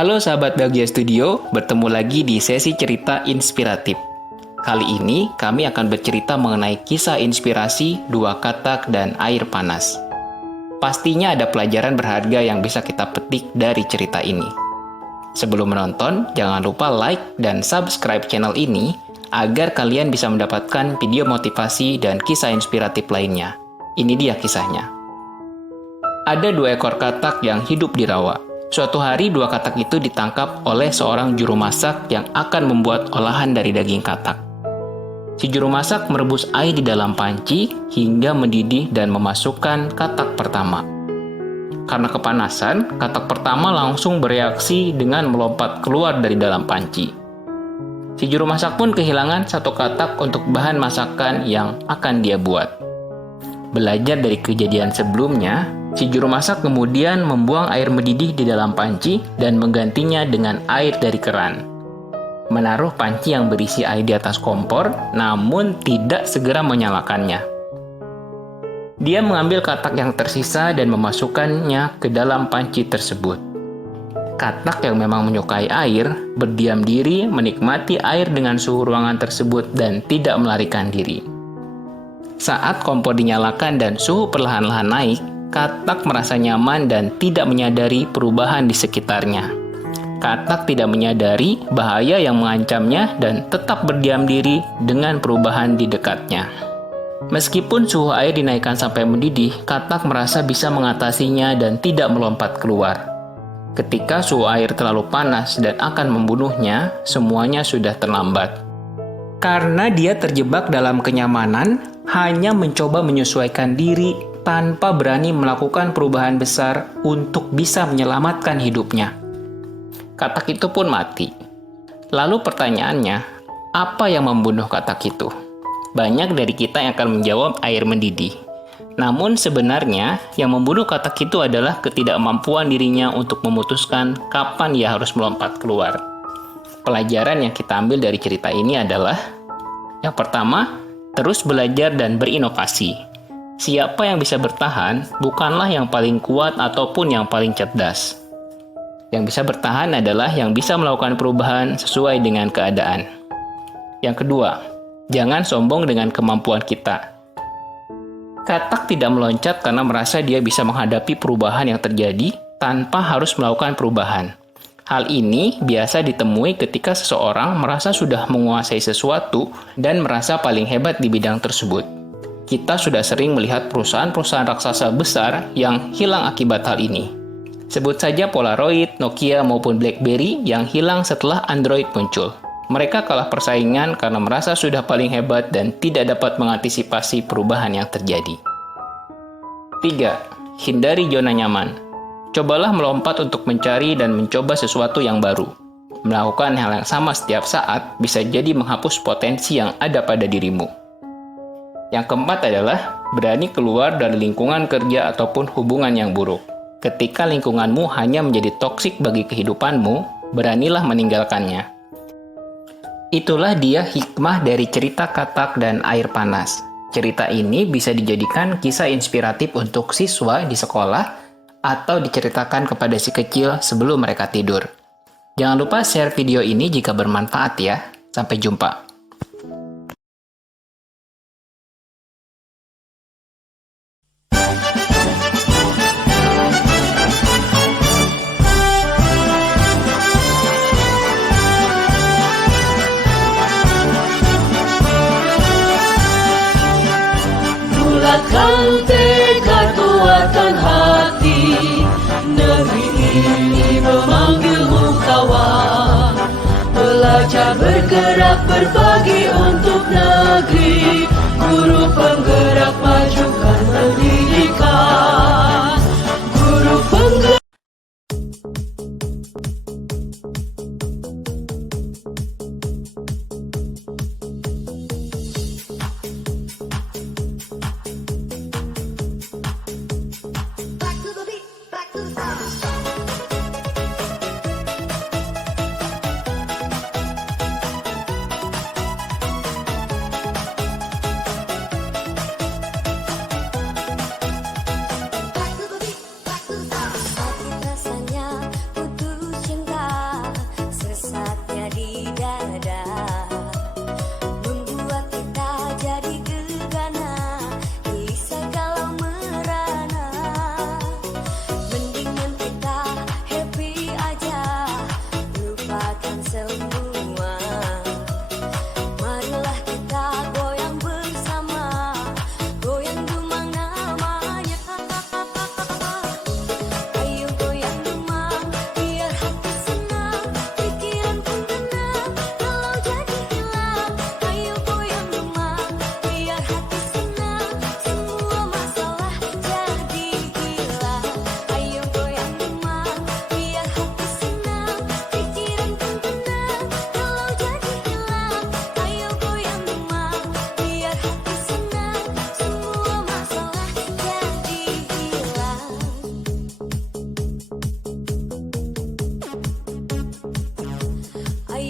Halo sahabat Bahagia Studio, bertemu lagi di sesi cerita inspiratif. Kali ini kami akan bercerita mengenai kisah inspirasi Dua Katak dan Air Panas. Pastinya ada pelajaran berharga yang bisa kita petik dari cerita ini. Sebelum menonton, jangan lupa like dan subscribe channel ini agar kalian bisa mendapatkan video motivasi dan kisah inspiratif lainnya. Ini dia kisahnya. Ada dua ekor katak yang hidup di rawa. Suatu hari dua katak itu ditangkap oleh seorang juru masak yang akan membuat olahan dari daging katak. Si juru masak merebus air di dalam panci hingga mendidih dan memasukkan katak pertama. Karena kepanasan, katak pertama langsung bereaksi dengan melompat keluar dari dalam panci. Si juru masak pun kehilangan satu katak untuk bahan masakan yang akan dia buat. Belajar dari kejadian sebelumnya, si juru masak kemudian membuang air mendidih di dalam panci dan menggantinya dengan air dari keran. Menaruh panci yang berisi air di atas kompor, namun tidak segera menyalakannya. Dia mengambil katak yang tersisa dan memasukkannya ke dalam panci tersebut. Katak yang memang menyukai air, berdiam diri menikmati air dengan suhu ruangan tersebut dan tidak melarikan diri. Saat kompor dinyalakan dan suhu perlahan-lahan naik, katak merasa nyaman dan tidak menyadari perubahan di sekitarnya. Katak tidak menyadari bahaya yang mengancamnya dan tetap berdiam diri dengan perubahan di dekatnya. Meskipun suhu air dinaikkan sampai mendidih, katak merasa bisa mengatasinya dan tidak melompat keluar. Ketika suhu air terlalu panas dan akan membunuhnya, semuanya sudah terlambat. Karena dia terjebak dalam kenyamanan, hanya mencoba menyesuaikan diri tanpa berani melakukan perubahan besar untuk bisa menyelamatkan hidupnya. Katak itu pun mati. Lalu pertanyaannya, apa yang membunuh katak itu? Banyak dari kita yang akan menjawab air mendidih. Namun sebenarnya yang membunuh katak itu adalah ketidakmampuan dirinya untuk memutuskan kapan ia harus melompat keluar. Pelajaran yang kita ambil dari cerita ini adalah yang pertama, terus belajar dan berinovasi. Siapa yang bisa bertahan bukanlah yang paling kuat ataupun yang paling cerdas. Yang bisa bertahan adalah yang bisa melakukan perubahan sesuai dengan keadaan. Yang kedua, jangan sombong dengan kemampuan kita. Katak tidak meloncat karena merasa dia bisa menghadapi perubahan yang terjadi tanpa harus melakukan perubahan. Hal ini biasa ditemui ketika seseorang merasa sudah menguasai sesuatu dan merasa paling hebat di bidang tersebut. Kita sudah sering melihat perusahaan-perusahaan raksasa besar yang hilang akibat hal ini. Sebut saja Polaroid, Nokia, maupun BlackBerry yang hilang setelah Android muncul. Mereka kalah persaingan karena merasa sudah paling hebat dan tidak dapat mengantisipasi perubahan yang terjadi. 3. Hindari zona nyaman. Cobalah melompat untuk mencari dan mencoba sesuatu yang baru. Melakukan hal yang sama setiap saat bisa jadi menghapus potensi yang ada pada dirimu. Yang keempat adalah berani keluar dari lingkungan kerja ataupun hubungan yang buruk. Ketika lingkunganmu hanya menjadi toksik bagi kehidupanmu, beranilah meninggalkannya. Itulah dia hikmah dari cerita katak dan air panas. Cerita ini bisa dijadikan kisah inspiratif untuk siswa di sekolah atau diceritakan kepada si kecil sebelum mereka tidur. Jangan lupa share video ini jika bermanfaat ya. Sampai jumpa. Bulatkan tekad, kuatkan hati. Negeri ini memanggilmu kawan. Belajar bergerak berbagi untuk negeri. Guru penggerak majukan pendidikan. Guru penggerak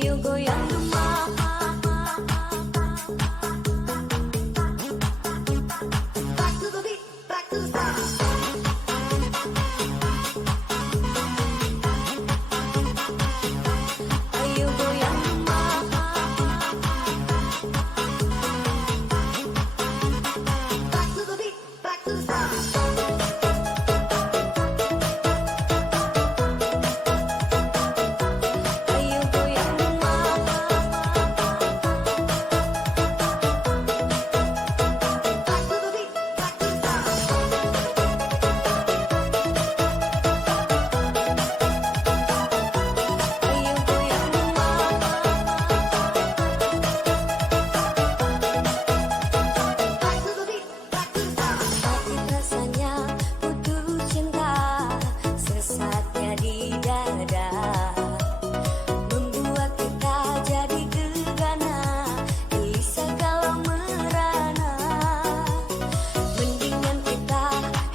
Ayo goyang rumah. Back to the beat, back to the sound. Ayo goyang rumah. Back to the beat, back to the sound. Ayo goyang rumah. Back to the beat, back to the sound. Ayo goyang rumah. Back to the beat, back to the sound. Sakit rasanya putus cinta, sesatnya di dada, membuat kita jadi gegana, bisa kalau merana. Mendingan kita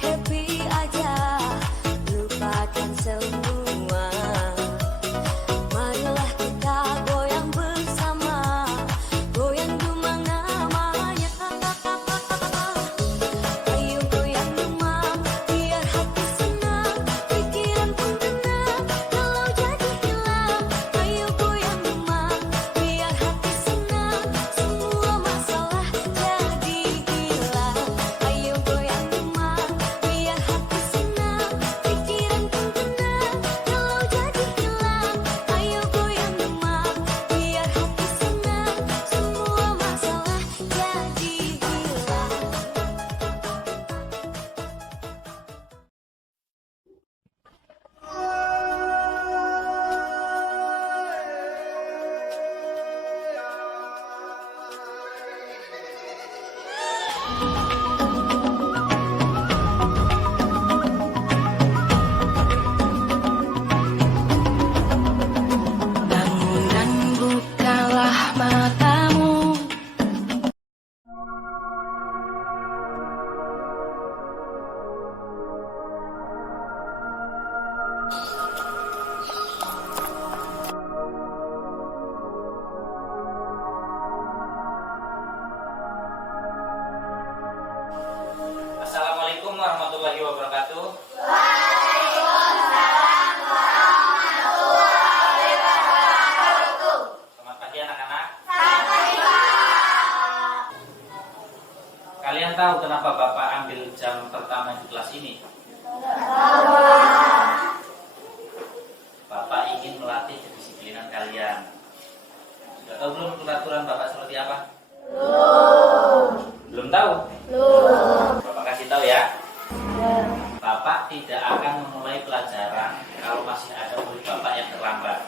happy aja, lupakan semua. Marilah kita goyang bersama, goyang dumang namanya. Ayo goyang dumang, biar hati senang, pikiran pun tenang, kalau jadi hilang. Ayo goyang dumang, biar hati senang, semua masalah jadi hilang. Ayo goyang dumang, biar hati senang, pikiran pun tenang, kalau jadi hilang. Ayo goyang dumang, biar hati senang, semua masalah jadi hilang. Bangun dan bukalah matamu. Assalamualaikum warahmatullahi wabarakatuh. Selamat pagi anak-anak. Kalian tahu kenapa Bapak ambil jam pertama di kelas ini? Bapak ingin melatih kedisiplinan kalian. Sudah tahu belum peraturan Bapak seperti apa? Belum tahu? Bapak kasih tahu ya. Bapak tidak akan memulai pelajaran kalau masih ada murid Bapak yang terlambat.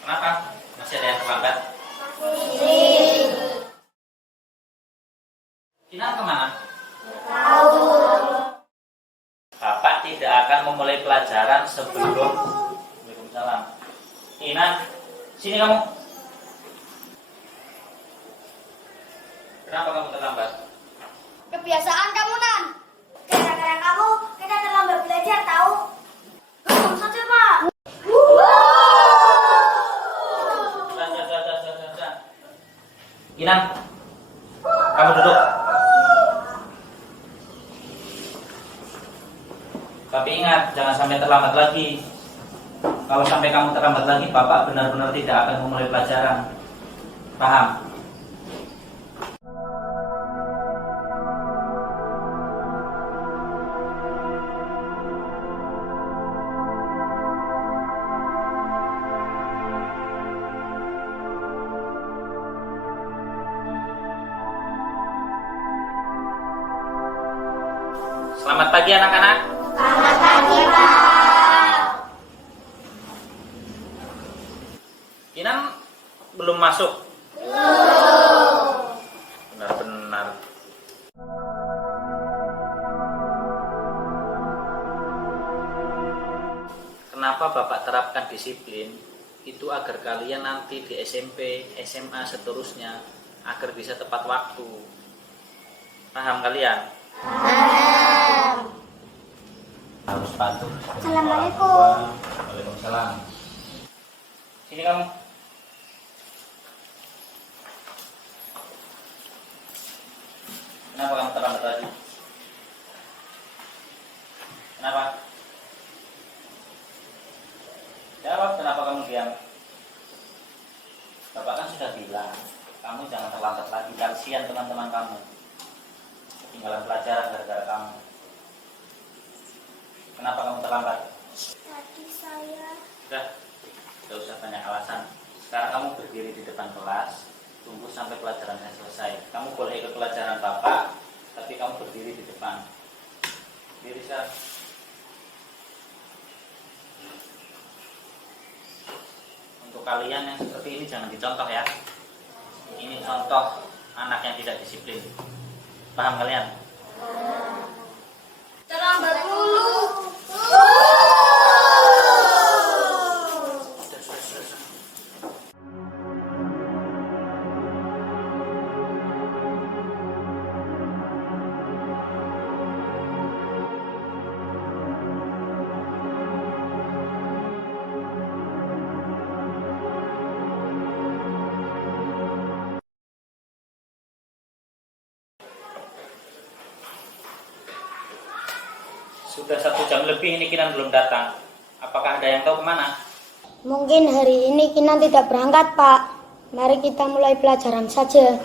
Kenapa? Masih ada yang terlambat? Kinan kemana? Bapak tidak akan memulai pelajaran sebelum. Waalaikumsalam. Kinan, sini kamu. Kenapa kamu terlambat? Kebiasaan kamu, Nan. Gara-gara kamu, kita terlambat belajar, tahu? Hukum saja, Pak. Kinan, kamu duduk. Tapi ingat, jangan sampai terlambat lagi. Kalau sampai kamu terlambat lagi, Bapak benar-benar tidak akan memulai pelajaran. Paham? Selamat pagi anak-anak. Selamat pagi, Pak. Kinan belum masuk. Benar-benar. Kenapa Bapak terapkan disiplin? Itu agar kalian nanti di SMP, SMA seterusnya agar bisa tepat waktu. Paham kalian? harus patuh. Assalamualaikum. Waalaikumsalam. Sini kamu. Kenapa kamu terlambat tadi? Kenapa? Jawab, kenapa kamu diam? Bapak kan sudah bilang, kamu jangan terlambat lagi. Kasihan teman-teman kamu ketinggalan pelajaran gara-gara kamu. Kenapa kamu terlambat? Tadi saya Sudah, tidak usah banyak alasan. Sekarang kamu berdiri di depan kelas, tunggu sampai pelajarannya selesai. Kamu boleh ikut pelajaran Bapak, tapi kamu berdiri di depan. Berdiri sekarang. Untuk kalian yang seperti ini jangan dicontoh ya. Ini contoh anak yang tidak disiplin. Paham kalian? terlambat dulu. Sudah 1 jam lebih ini Kinan belum datang. Apakah ada yang tahu kemana? Mungkin hari ini Kinan tidak berangkat, Pak. Mari kita mulai pelajaran saja.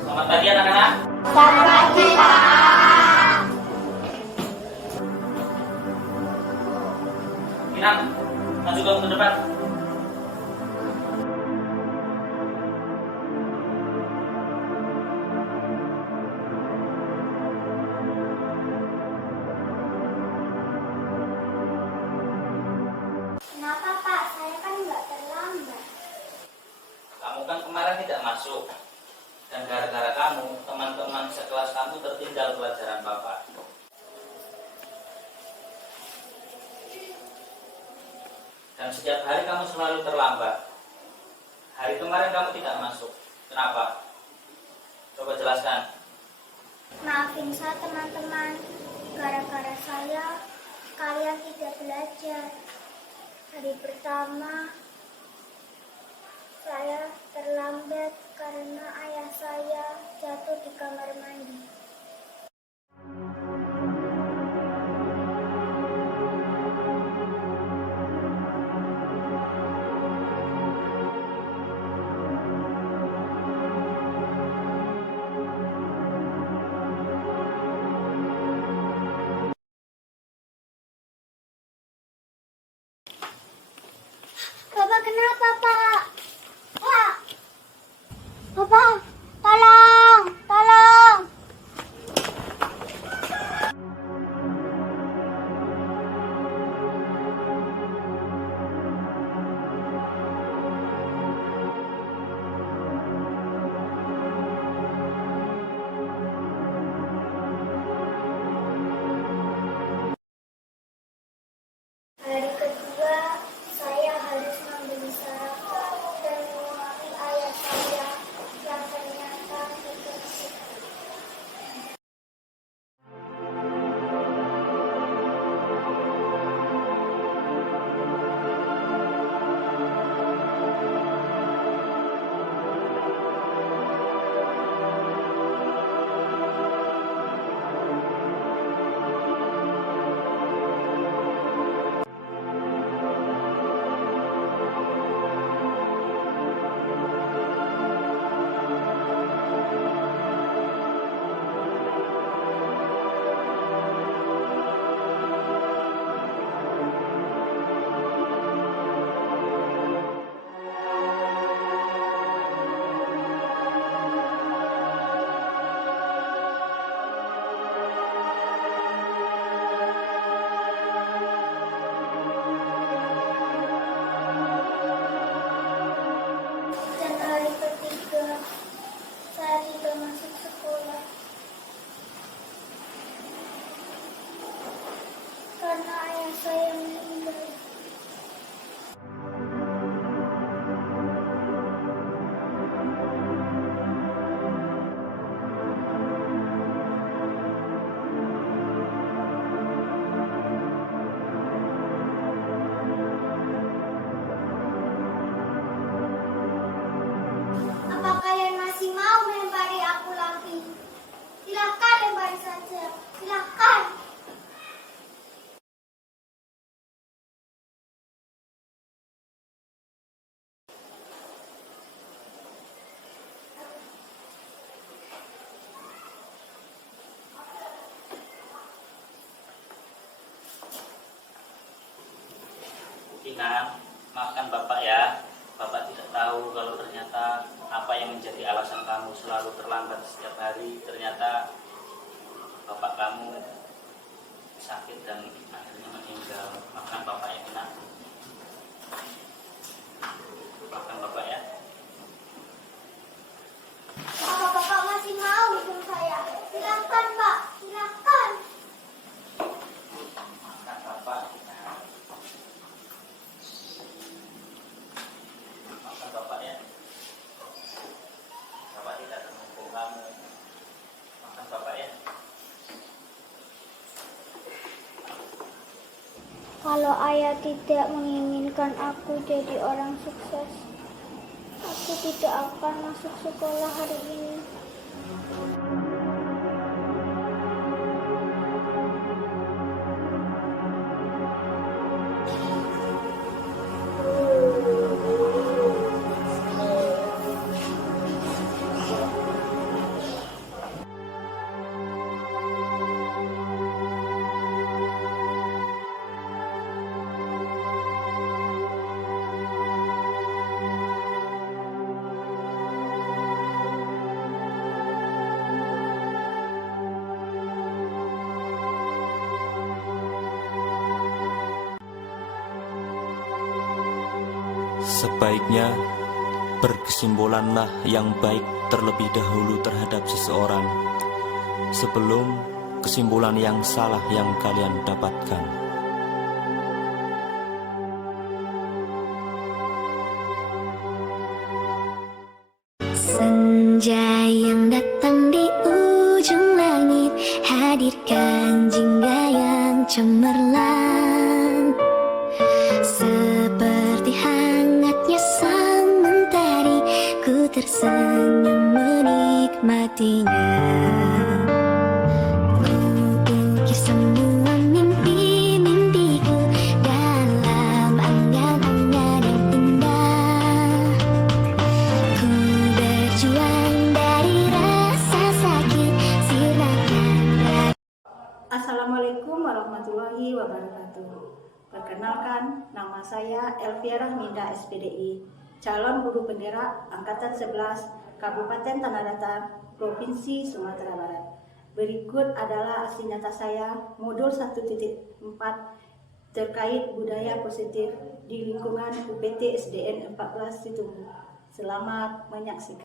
Selamat pagi anak-anak. Selamat pagi, Pak. Kinan, maju kamu ke depan. Kenapa, Pak? Saya kan nggak terlambat. Kamu kan kemarin tidak masuk. Dan gara-gara kamu, teman-teman sekelas kamu tertinggal pelajaran Bapak. Dan setiap hari kamu selalu terlambat. Hari kemarin kamu tidak masuk. Kenapa? Coba jelaskan. Maafin saya, teman-teman. Gara-gara saya, kalian tidak belajar. Hari pertama, saya terlambat karena ayah saya jatuh di kamar mandi. Bapak kenapa, Pak? Pak! Bapak, tolong! Tolong! Hari kedua, saya harus membeli sarapan dan mengulangi ayah saya yang ternyata bekerja. Inang, maafkan Bapak ya. Bapak tidak tahu kalau ternyata apa yang menjadi alasan kamu selalu terlambat setiap hari. Ternyata Bapak kamu sakit dan akhirnya meninggal. Maafkan Bapak ya, Inang. Maafkan Bapak ya. Apa Bapak masih mau hukum saya? Silakan Pak, silakan. Maafkan Bapak, Inang. Maafkan Bapak ya. Bapak tidak akan menghukum kamu. Maafkan Bapak ya. Kalau ayah tidak menginginkan aku jadi orang sukses, aku tidak akan masuk sekolah hari ini. Sebaiknya berkesimpulanlah yang baik terlebih dahulu terhadap seseorang sebelum kesimpulan yang salah yang kalian dapatkan. Senja yang datang di ujung langit, hadirkan jingga yang cemerlang. Seperti hangatnya sang mentari, ku tersenyum menikmatinya. Ku ukir semua mimpi-mimpiku dalam angan-angan yang indah. Ku berjuang dari rasa sakit, sirnakan. Assalamualaikum warahmatullahi wabarakatuh. Perkenalkan, nama saya Elvira Minda SPDI, calon guru bendera Angkatan 11 Kabupaten Tanah Datar, Provinsi Sumatera Barat. Berikut adalah aksi nyata saya modul 1.4 terkait budaya positif di lingkungan UPT SDN 14 Situmbu. Selamat menyaksikan.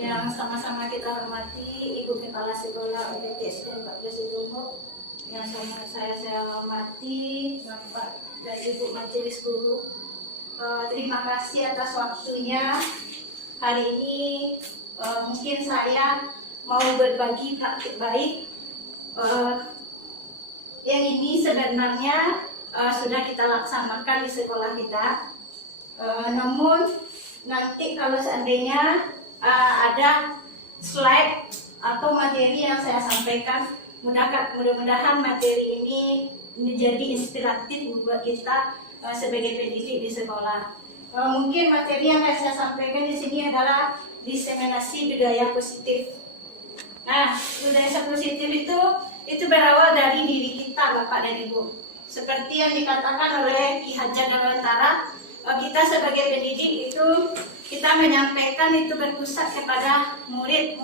Yang sama-sama kita hormati Ibu Kepala Sekolah UPT SDN 14 Situmbu, yang sama saya hormati Bapak dan Ibu Majelis Guru. Terima kasih atas waktunya. Hari ini mungkin saya mau berbagi praktik baik. Yang ini sebenarnya sudah kita laksanakan di sekolah kita. Namun nanti kalau seandainya ada slide atau materi yang saya sampaikan, mudah-mudahan materi ini menjadi inspiratif buat kita sebagai pendidik di sekolah. Mungkin materi yang saya sampaikan di sini adalah diseminasi budaya positif. Nah, budaya positif itu berawal dari diri kita, Bapak dan Ibu. Seperti yang dikatakan oleh Ki Hajar Dewantara, kita sebagai pendidik itu kita menyampaikan itu berpusat kepada murid.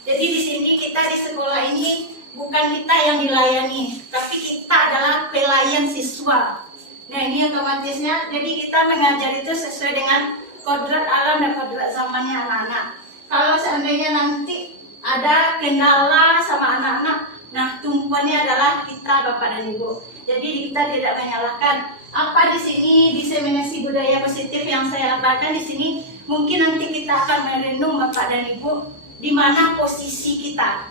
Jadi di sini kita di sekolah ini bukan kita yang dilayani, tapi kita adalah pelayan siswa. Nah, ini otomatisnya jadi kita mengajar itu sesuai dengan kodrat alam dan kodrat zamannya anak-anak. Kalau seandainya nanti ada kendala sama anak-anak, nah tumpuannya adalah kita, Bapak dan Ibu. Jadi kita tidak menyalahkan. Apa di sini diseminasi budaya positif yang saya katakan di sini mungkin nanti kita akan merenung Bapak dan Ibu di mana posisi kita.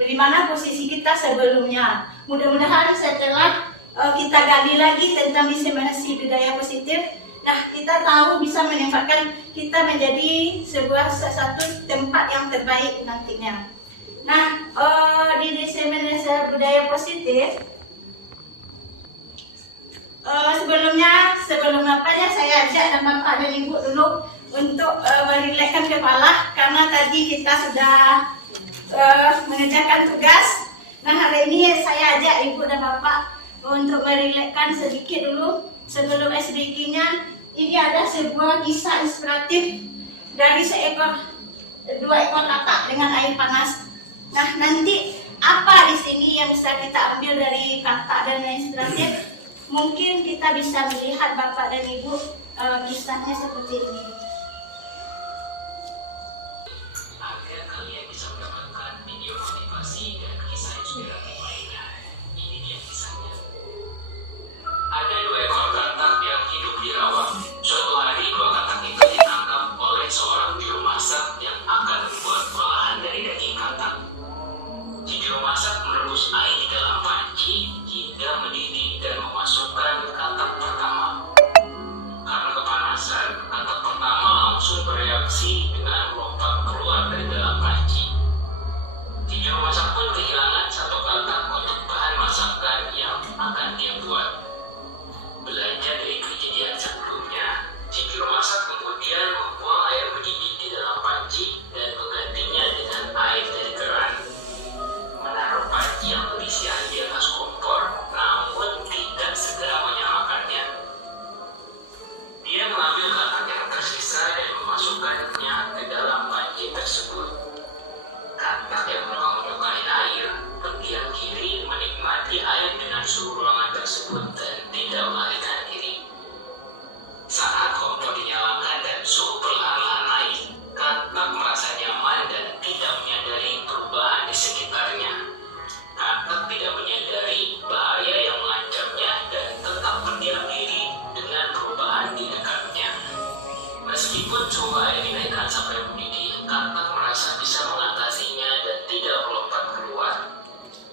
Di mana posisi kita sebelumnya. Mudah-mudahan setelah kita gali lagi tentang diseminasi budaya positif, nah kita tahu bisa menempatkan kita menjadi satu tempat yang terbaik nantinya. Nah, di diseminasi budaya positif, sebelum apanya saya ajak dan Bapak dan Ibu dulu untuk merilekskan kepala karena tadi kita sudah mengerjakan tugas. Nah, hari ini saya ajak Ibu dan Bapak untuk merilekskan sedikit dulu sebelum SBQ-nya. Ini ada sebuah kisah inspiratif dari dua ekor katak dengan air panas. Nah, nanti apa di sini yang bisa kita ambil dari katak dan yang inspiratif? Mungkin kita bisa melihat Bapak dan Ibu kisahnya seperti ini. Agar kalian bisa mendapatkan video motivasi dan kisah inspiratif lainnya. Ini dia kisahnya. Ada dua ekor katak yang hidup di rawa. Suatu hari dua katak itu ditangkap oleh seorang juru masak yang akan membuat olahan dari daging katak. Si juru masak merebus air di dalam panci hingga mendidih dan memasukkan katak pertama. Karena kepanasan, katak pertama langsung bereaksi dengan melompat keluar dari dalam panci. Si juru masak pun kehilangan satu katak untuk bahan masakan yang akan dia buat. Belajar dari kejadian sebelumnya, si juru masak kemudian membuang air mendidih di dalam panci dan menggantinya dengan air dari keran. Menaruh panci yang berisi air di atas kompor, namun tidak segera menyalakannya. Dia mengambil katak yang tersisa dan memasukkannya ke dalam panci tersebut. Katak yang memang menyukai air, bagian kiri menikmati air dengan suhu ruangan tersebut dan tidak melarikan diri. Saat kompor dinyalakan dan suhu perlahan naik, katak merasa nyaman dan tidak menyadari perubahan di sekitarnya. Katak tidak menyadari bahaya yang mengancamnya dan tetap berdiam diri dengan perubahan di dekatnya. Meskipun suhu air dinaikkan sampai mendidih, katak merasa bisa mengatasinya dan tidak melompat keluar.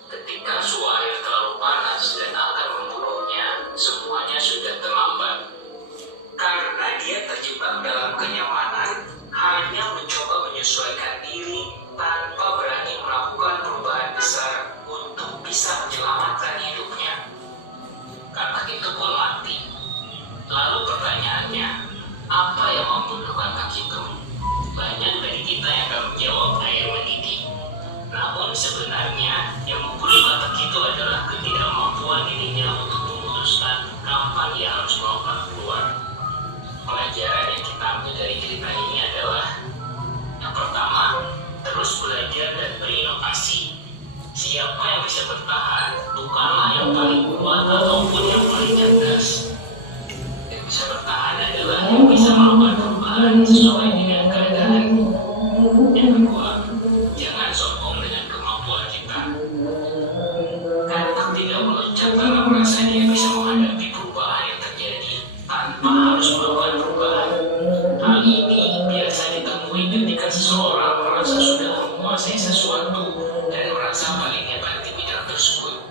Ketika suhu air terlalu panas dan akan membunuhnya, semuanya sudah terlambat. Karena dia terjebak dalam kenyamanan, hanya mencoba menyesuaikan diri tanpa berani melakukan perubahan besar untuk bisa menyelamatkan hidupnya. Katak itu pun mati. Lalu pertanyaannya, apa yang membunuh katak itu? Banyak dari kita yang akan menjawab air mendidih. Namun sebenarnya yang membunuh katak itu adalah ketidakmampuan dirinya untuk memutuskan kapan ia harus melompat keluar. Pelajaran yang kita ambil dari cerita ini adalah yang pertama, terus belajar dan berinovasi. Siapa yang bisa bertahan bukanlah yang paling kuat ataupun yang paling cerdas. Yang bisa bertahan adalah yang bisa melakukan perubahan sesuai dengan keadaan. Yang kedua, jangan sombong dengan kemampuan kita. Katak tidak meloncat karena merasa dia bisa menghadapi perubahan yang terjadi tanpa harus melakukan perubahan. Hal ini biasa ditemui ketika seseorang merasa sudah menguasai sesuatu dan merasa paling hebat di bidang tersebut.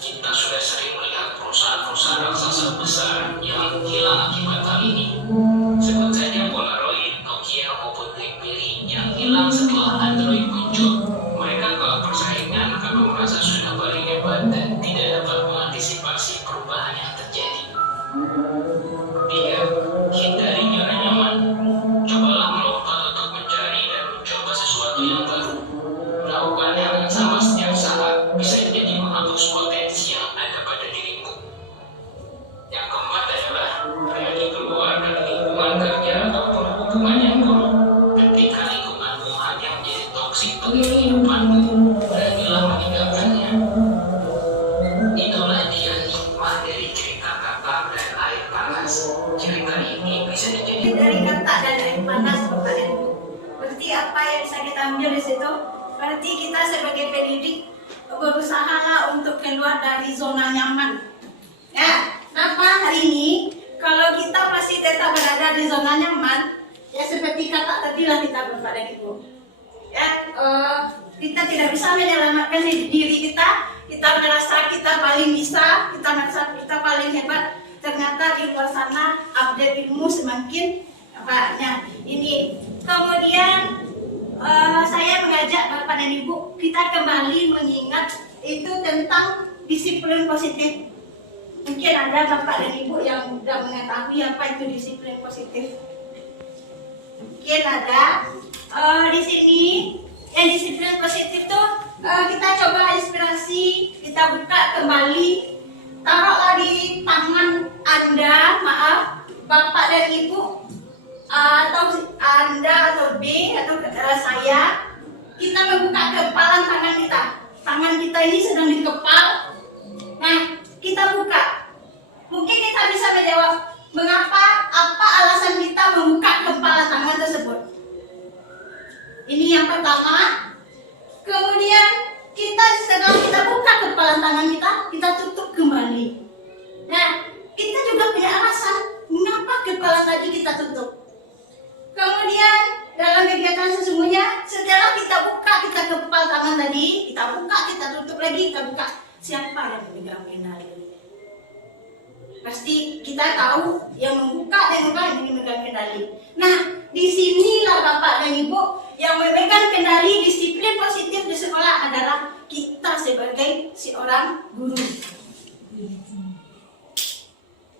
Kita sudah sering melihat perusahaan-perusahaan raksasa besar yang hilang akibat hal ini. Sebut saja Polaroid, Nokia maupun BlackBerry yang hilang setelah Android muncul. Mereka kalah persaingan karena merasa sudah paling hebat dan tidak dapat mengantisipasi perubahan yang terjadi. Tiga, hindari zona nyaman. Cobalah melompat untuk mencari dan mencoba sesuatu yang baru. Melakukan hal yang sama setiap saat bisa jadi menghapus potensi yang ada pada dirimu. Yang keempat adalah berani keluar dari lingkungan kerja ataupun hubungan yang buruk. Ketika lingkunganmu hanya menjadi toksik bagi kehidupanmu, beranilah meninggalkannya. Itulah dia hikmah dari cerita katak dan air panas. Cerita ini bisa dijadi Dari katak dan air panas Bapak dan Ibu. Berarti apa yang bisa kita ambil di situ? Berarti kita sebagai pendidik berusaha untuk keluar dari zona nyaman. Ya, kenapa hari ini kalau kita masih tetap berada di zona nyaman, Ya seperti kata tadi lah kita Bapak dan Ibu. Ya, kita tidak bisa menyelamatkan diri kita. Kita merasa kita paling bisa, kita merasa kita paling hebat. Ternyata di luar sana update ilmu semakin banyak. Ini kemudian saya mengajak Bapak dan Ibu kita kembali mengingat itu tentang disiplin positif. Mungkin ada Bapak dan Ibu yang sudah mengetahui apa itu disiplin positif. Mungkin ada di sini yang disiplin positif tuh kita coba inspirasi, kita buka kembali, taruhlah di tangan Anda, maaf, Bapak dan Ibu, atau Anda atau B atau saya, kita membuka kepalan tangan kita. Tangan kita ini sedang dikepal. Nah, kita buka. Mungkin kita bisa menjawab, mengapa, apa alasan kita membuka kepalan tangan tersebut. Ini yang pertama. Kemudian setelah kita buka kepalan tangan kita tutup kembali. Nah, kita juga punya alasan mengapa kepala tadi kita tutup. Kemudian dalam kegiatan sesungguhnya, setelah kita buka, kita kepal tangan tadi, kita buka, kita tutup lagi, kita buka. Siapa yang memegang kendali? Pasti kita tahu yang membuka dan yang memegang kendali. Nah, disinilah Bapak dan Ibu yang memegang kendali disiplin positif di sekolah adalah kita sebagai seorang guru.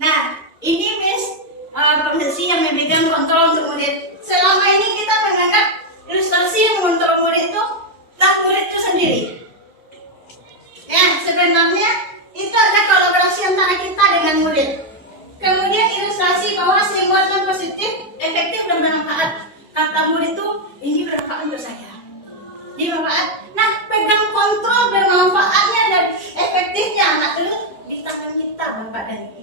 Nah, ini Miss Pembersih yang memegang kontrol untuk murid. Selama ini kita menganggap ilustrasi yang mengontrol murid itu murid itu sendiri. Ya, sebenarnya itu ada kolaborasi antara kita dengan murid. Kemudian ilustrasi bahwa semua yang positif, efektif dan bermanfaat. Kata murid itu ini bermanfaat untuk saya. Ini bermanfaat. Nah, pegang kontrol bermanfaatnya dan efektifnya anak itu di tangan kita, Bapak dan Ibu.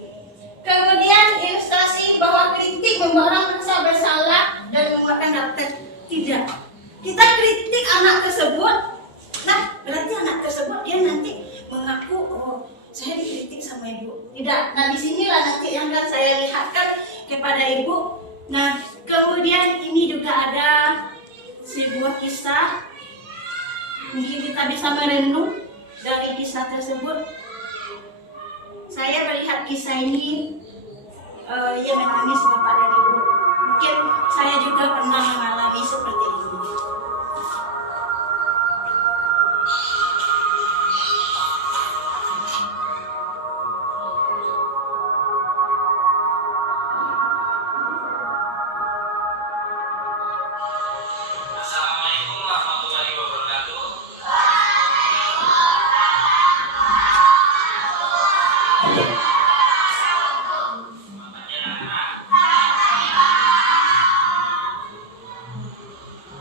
Kemudian ilustrasi bahwa kritik membuat orang merasa bersalah dan mengeluarkan karakter. Tidak. Kita kritik anak tersebut. Nah, berarti anak tersebut dia nanti mengaku, oh, saya dikritik sama ibu. Tidak. Nah, disinilah nanti yang akan saya lihatkan kepada ibu. Nah, kemudian ini juga ada sebuah kisah. Mungkin kita bisa merenung dari kisah tersebut. Saya melihat kisah ini, ia menangis Bapak dan Ibu. Mungkin saya juga pernah mengalami seperti ini. Assalamualaikum warahmatullahi wabarakatuh.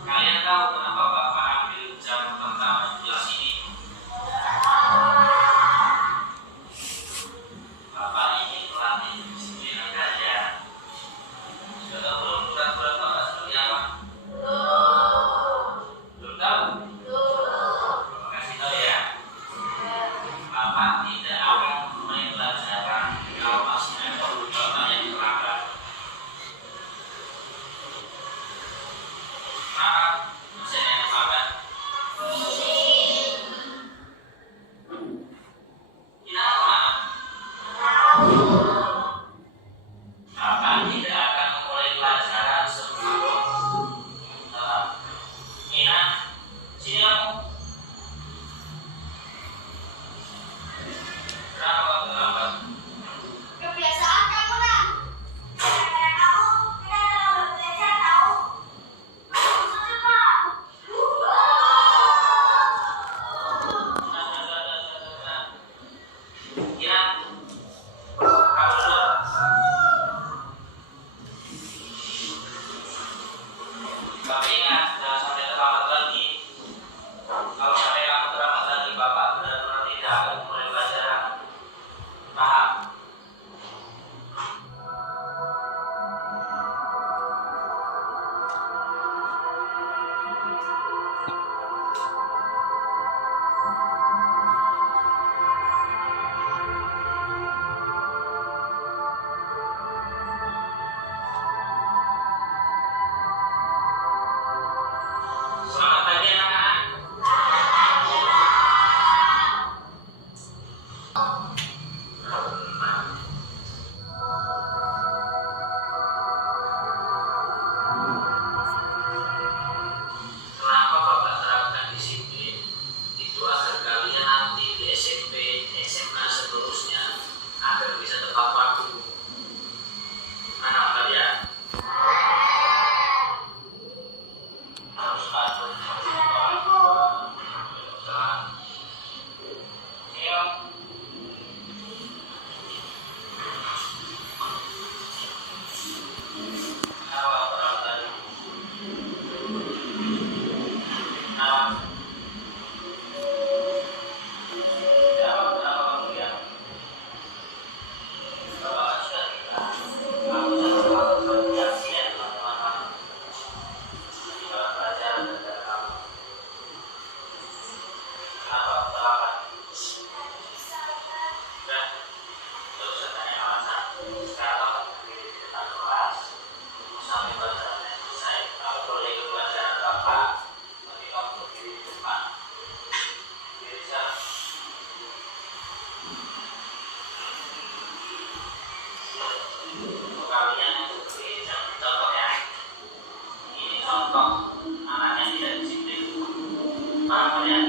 Kalian tahu kenapa Bapak ambil jam pertama kelas ini? Bapak ingin melatih disiplin kerja. Sudah tahu belum peraturan Bapak seperti apa? Belum tahu? Kasih tahu ya. Bapak tidak akan mulai pelajaran kalau masih ada guru Bapak yang terlambat. Maaf, masih ada yang terlambat. Kita kemana? Bapak tidak akan memulai pelajaran sebelum Nina, sini kamu. Kenapa kamu terlambat? Kebiasaan kamu lah. Gara-gara kamu, kita terlambat belajar tahu. Nina, kamu dulu. Bapak ingat, jangan sampai terlambat lagi. Kalau sampai kamu terlambat lagi, Bapak benar-benar tidak akan mulai pelajaran. Paham? contoh anak yang tidak disiplin. Paham kalian?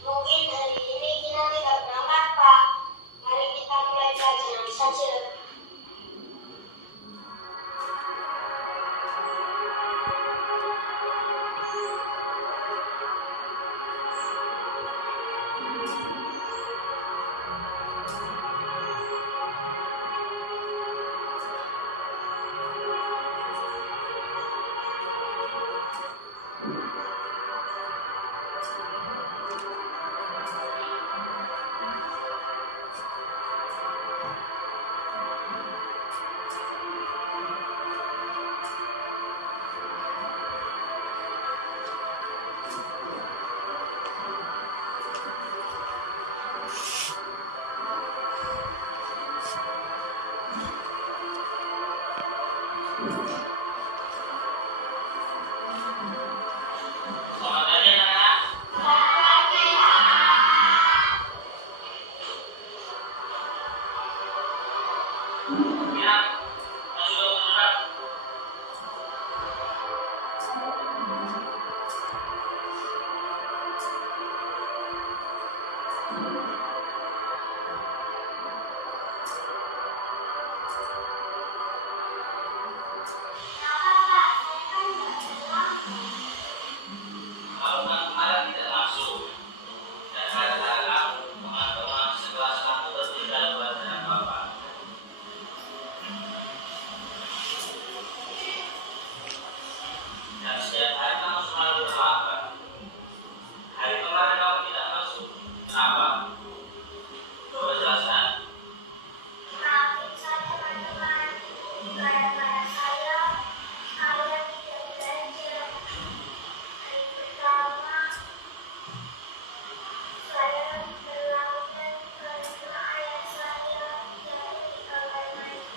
Mungkin hari ini kita tidak berangkat, Pak. Mari kita mulai pelajaran saja. Selamat pagi anak-anak. Bilang, masuk ke surat. Kalau kemarin tidak masuk dan gara-gara kamu teman-teman sekelas kamu tertinggal pelajaran Bapak. Dan setiap hari kamu selalu terlambat. Hari kemarin kamu tidak masuk. Kenapa? Coba jelaskan. Maafin saya teman-teman, gara-gara saya tidak belajar. Hari pertama, saya terlambat karena ayah saya jadi online.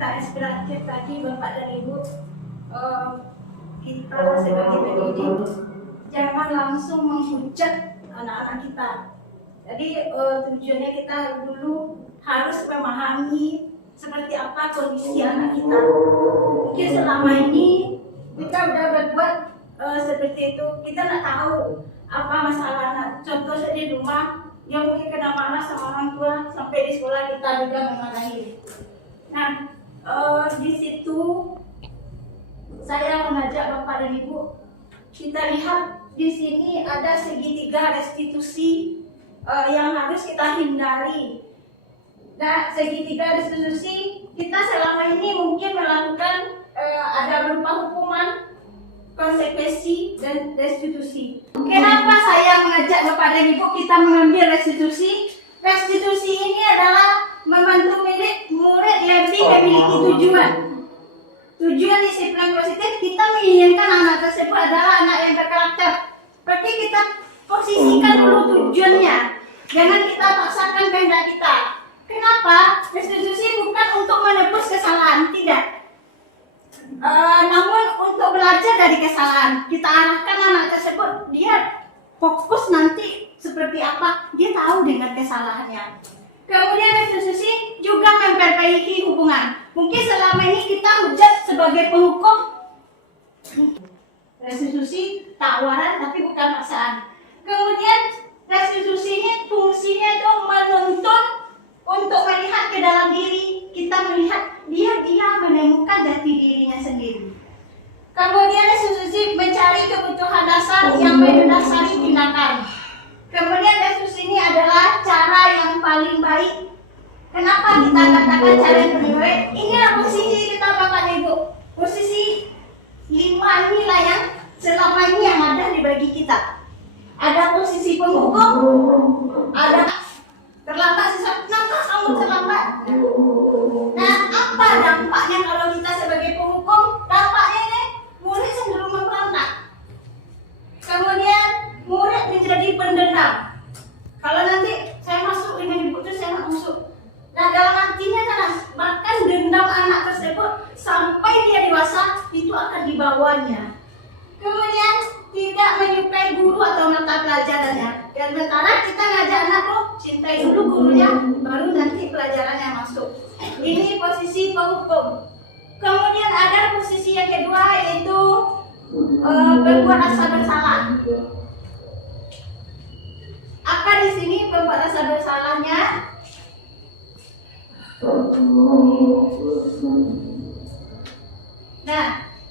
cerita inspiratif tadi Bapak dan Ibu, kita sebagai pendidik jangan langsung menghujat anak-anak kita. Jadi tujuannya kita dulu harus memahami seperti apa kondisi anak kita. Mungkin selama ini kita udah berbuat seperti itu, kita nggak tahu apa masalah anak. Contoh saja di rumah, dia mungkin kena marah sama orang tua, sampai di sekolah kita juga memarahi. Nah, di situ saya mengajak Bapak dan Ibu, kita lihat di sini ada segitiga restitusi yang harus kita hindari. Nah, segitiga restitusi kita selama ini mungkin melakukan ada berupa hukuman, konsekuensi, dan restitusi. Kenapa saya mengajak Bapak dan Ibu kita mengambil restitusi? Restitusi ini adalah membantu murid lebih memiliki tujuan. Tujuan disiplin positif, kita menginginkan anak tersebut adalah anak yang berkarakter. Berarti kita posisikan dulu tujuannya. Jangan kita paksakan kehendak kita. Kenapa? Restitusi bukan untuk menebus kesalahan, tidak. Namun untuk belajar dari kesalahan, kita arahkan anak tersebut, dia fokus nanti seperti apa, dia tahu dengan kesalahannya. Kemudian restitusi juga memperbaiki hubungan. Mungkin selama ini kita hujat sebagai penghukum. Restitusi tawaran tapi bukan paksaan. Kemudian restitusi ini fungsinya itu menuntun untuk melihat ke dalam diri. Kita melihat dia menemukan jati dirinya sendiri. Kemudian restitusi mencari kebutuhan dasar yang mendasari tindakan. Kemudian restitusi ini adalah cara yang paling baik. Kenapa kita katakan cara yang paling baik? Inilah posisi kita Bapak Ibu. Posisi 5 inilah yang selama ini yang ada di bagi kita. Ada posisi penghukum, ada terlambat sesuatu. Kenapa kamu terlambat? Nah, apa dampaknya kalau kita sebagai penghukum? Dampaknya ini murid cenderung memberontak. Kemudian murid menjadi pendendam. Kalau nanti saya masuk dengan ibu itu saya nggak masuk. Nah, dalam artinya adalah bahkan dendam anak tersebut sampai dia dewasa itu akan dibawanya. Kemudian tidak menyukai guru atau mata pelajarannya. Dan sementara kita ngajak anak tuh cintai dulu gurunya, baru nanti pelajarannya masuk. Ini posisi penghukum. Kemudian ada posisi yang kedua yaitu berbuat rasa bersalah. Apa di sini berbuat rasa bersalahnya? Nah,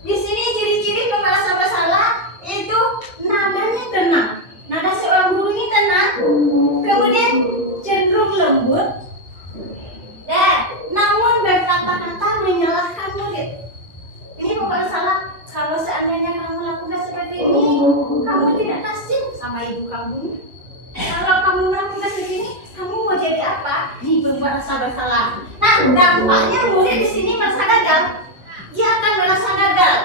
di sini ciri-ciri membuat rasa bersalah itu nadanya tenang. Nada seorang guru ini tenang, kemudian cenderung lembut, dan namun berkata-kata menyalahkan murid. Ini bukan salah. Kalau seandainya kamu lakukan seperti ini, kamu tidak kasih sama ibu kamu. Kalau kamu melakukan seperti ini, kamu mau jadi apa? Ini membuat rasa bersalah. Nah, dampaknya murid di sini merasa gagal. Dia akan merasa gagal.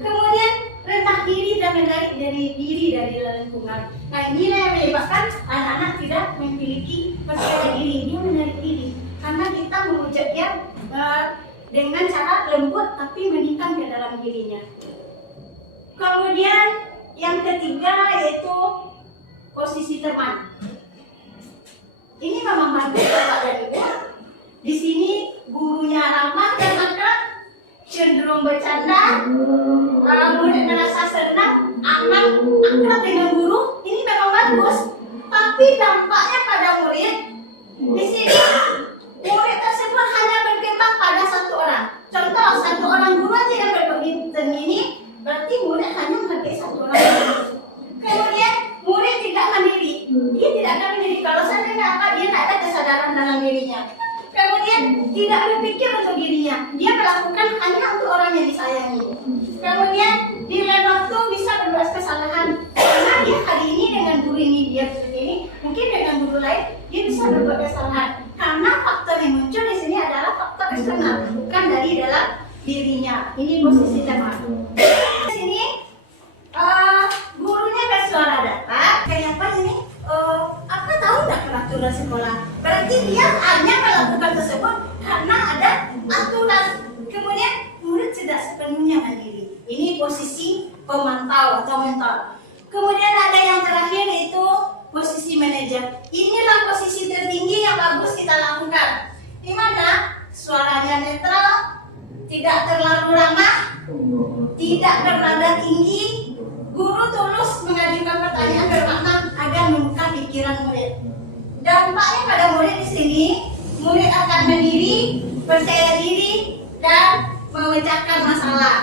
Kemudian rendah diri dan menarik dari diri dari lingkungan. Nah, inilah yang menyebabkan anak-anak tidak memiliki percaya diri. Dia menarik diri karena kita mengujak dia dengan cara lembut tapi menikam ke dalam dirinya. Kemudian yang ketiga yaitu posisi teman. Ini memang bagus Bapak dan Ibu. Di sini gurunya ramah dan akrab, cenderung bercanda, murid merasa senang, aman, akrab dengan guru. Ini memang bagus. Tapi dampaknya pada murid, di sini murid tersebut hanya berkembang pada satu orang. Contoh, satu orang guru aja yang berkomitmen ini, berarti murid hanya menghargai satu orang. Kemudian murid tidak mandiri. Dia tidak akan mandiri kalau seandainya apa, dia tidak ada kesadaran dalam dirinya. Kemudian tidak berpikir untuk dirinya. Dia melakukan hanya untuk orang yang disayangi. Kemudian di lain waktu bisa berbuat kesalahan. Karena dia hari ini dengan guru ini dia seperti ini, mungkin dengan guru lain dia bisa berbuat kesalahan. Karena faktor yang muncul di sini adalah faktor eksternal, bukan dari dalam dirinya. Ini posisi teman. Di sini gurunya bersuara datar. Kayak apa ini? Apa tahu nggak peraturan sekolah? Berarti dia hanya melakukan tersebut karena ada aturan. pemantau atau mentor. Kemudian ada yang terakhir itu posisi manajer. Inilah posisi tertinggi yang bagus kita lakukan, di mana suaranya netral, tidak terlalu ramah, tidak bernada tinggi. Guru tulus mengajukan pertanyaan bermakna agar membuka pikiran murid. Dampaknya pada murid di sini, murid akan mandiri, percaya diri, dan memecahkan masalah.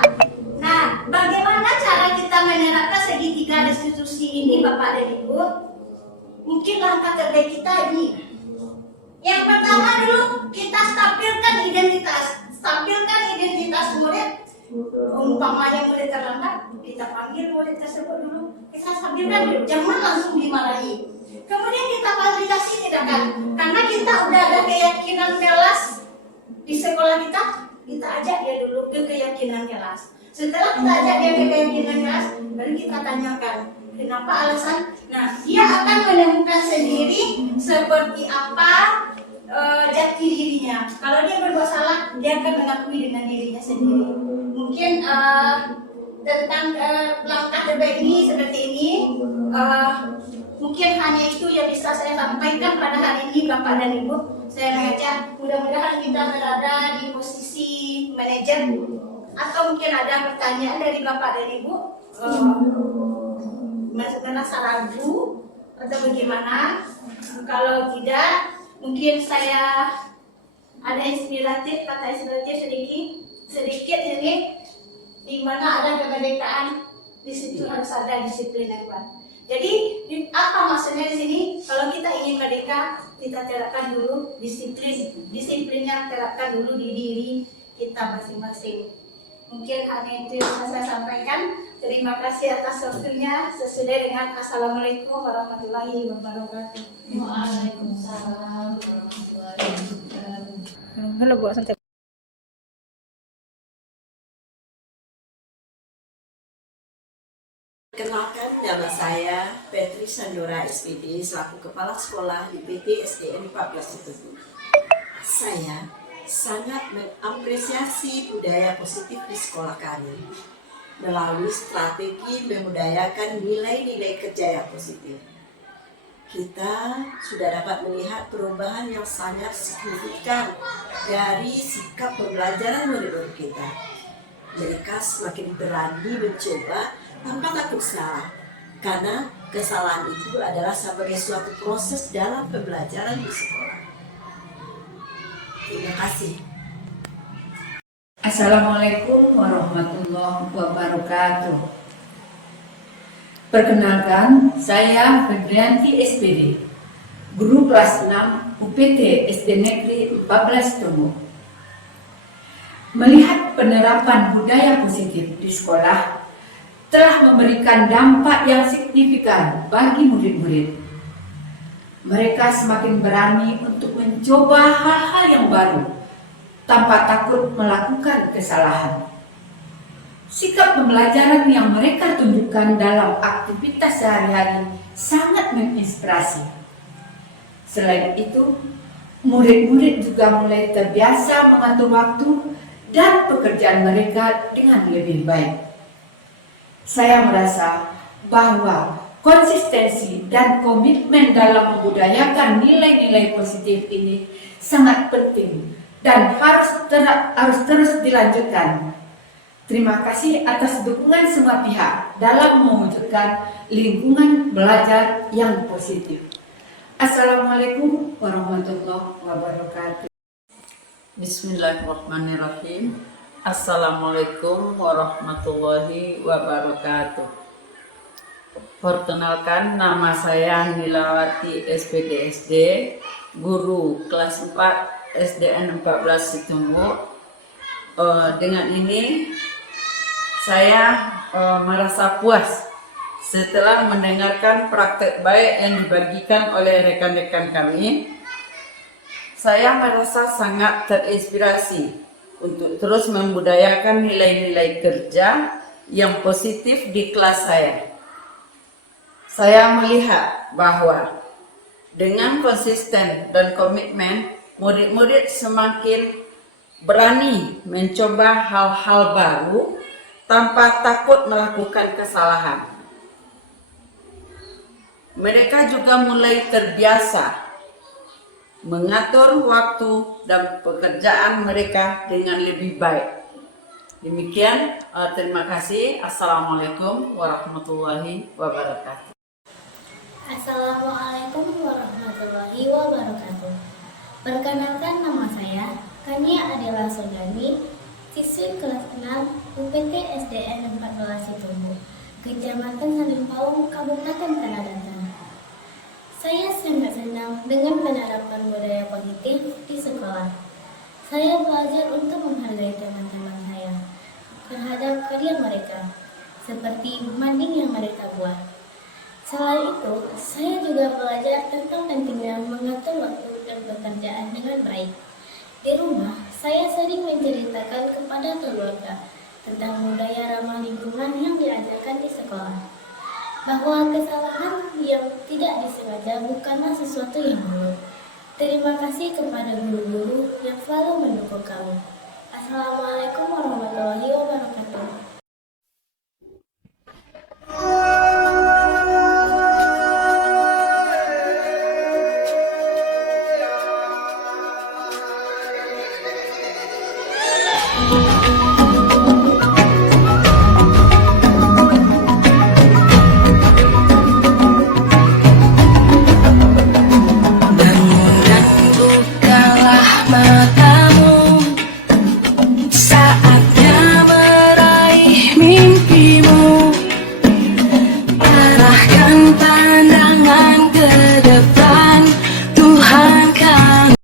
Nah, bagaimana cara kita menerapkan segitiga restitusi ini, Bapak dan Ibu? Mungkin langkah terbaik kita ini. Yang pertama dulu, kita stabilkan identitas murid. Umpamanya murid terlambat, kita panggil murid tersebut dulu. Kita stabilkan dulu, jangan langsung dimarahi. Kemudian kita fasilitasi tindakan, karena kita udah ada keyakinan kelas di sekolah kita ajak dia dulu ke keyakinan kelas. Setelah kita ajak dia ke keyakinan kelas, baru kita tanyakan kenapa alasan. Nah, dia akan menemukan sendiri seperti apa jati dirinya. Kalau dia berbuat salah, dia akan mengakui dengan dirinya sendiri. Mungkin tentang langkah terbaik ini seperti ini. Mungkin hanya itu yang bisa saya sampaikan pada hari ini, Bapak dan Ibu. Saya mengajak, mudah-mudahan kita berada di posisi manajer, atau mungkin ada pertanyaan dari Bapak dan Ibu, merasa ragu atau bagaimana. Kalau tidak, mungkin saya ada kata inspiratif sedikit ini, di mana ada kemerdekaan, di situ harus ada disiplin yang kuat. Jadi apa maksudnya di sini? Kalau kita ingin merdeka, kita terapkan dulu disiplinnya terapkan dulu di diri kita masing-masing. Mungkin hanya itu yang bisa saya sampaikan. Terima kasih atas waktunya. Sesudah dengan Assalamualaikum warahmatullahi wabarakatuh. Waalaikumsalam warahmatullahi wabarakatuh. Halo Bu, santai. Kenalkan, nama saya Petri Sandora SPD selaku Kepala Sekolah di PT SDN 14 Situbondo. Saya sangat mengapresiasi budaya positif di sekolah kami melalui strategi memudayakan nilai-nilai kerja yang positif. Kita sudah dapat melihat perubahan yang sangat signifikan dari sikap pembelajaran murid-murid kita. Mereka semakin berani mencoba tanpa takut salah, karena kesalahan itu adalah sebagai suatu proses dalam pembelajaran di sekolah. Terima kasih. Assalamualaikum warahmatullahi wabarakatuh. Perkenalkan, saya Febrianti SPD, guru kelas 6 UPT SD Negeri 14 Tomo. Melihat penerapan budaya positif di sekolah telah memberikan dampak yang signifikan bagi murid-murid. Mereka semakin berani untuk mencoba hal-hal yang baru tanpa takut melakukan kesalahan. Sikap pembelajaran yang mereka tunjukkan dalam aktivitas sehari-hari sangat menginspirasi. Selain itu, murid-murid juga mulai terbiasa mengatur waktu dan pekerjaan mereka dengan lebih baik. Saya merasa bahwa konsistensi dan komitmen dalam membudayakan nilai-nilai positif ini sangat penting dan harus terus dilanjutkan. Terima kasih atas dukungan semua pihak dalam mewujudkan lingkungan belajar yang positif. Assalamualaikum warahmatullahi wabarakatuh. Bismillahirrahmanirrahim. Assalamualaikum warahmatullahi wabarakatuh. Perkenalkan, nama saya Nilawati SPDSD, guru kelas 4 SDN 14 Situbondo. Dengan ini saya merasa puas setelah mendengarkan praktek baik yang dibagikan oleh rekan-rekan kami. Saya merasa sangat terinspirasi untuk terus membudayakan nilai-nilai kerja yang positif di kelas saya. Saya melihat bahwa dengan konsisten dan komitmen, murid-murid semakin berani mencoba hal-hal baru tanpa takut melakukan kesalahan. Mereka juga mulai terbiasa mengatur waktu dan pekerjaan mereka dengan lebih baik. Demikian, terima kasih. Assalamualaikum warahmatullahi wabarakatuh. Assalamualaikum warahmatullahi wabarakatuh. Perkenalkan, nama saya Kania Adela Sodani, siswi kelas 6 UPT SDN 14 Situbondo, Kecamatan Salimpaung, Kabupaten Tanah Datar. Saya sangat senang dengan penerapan budaya positif di sekolah. Saya belajar untuk menghargai teman-teman saya terhadap karya mereka, seperti banding yang mereka buat. Selain itu, saya juga belajar tentang pentingnya mengatur waktu dan pekerjaan dengan baik. Di rumah, saya sering menceritakan kepada keluarga tentang budaya ramah lingkungan yang diajarkan di sekolah, bahwa kesalahan yang tidak disengaja bukanlah sesuatu yang buruk. Terima kasih kepada guru-guru yang selalu mendukung kami. Assalamualaikum warahmatullahi wabarakatuh.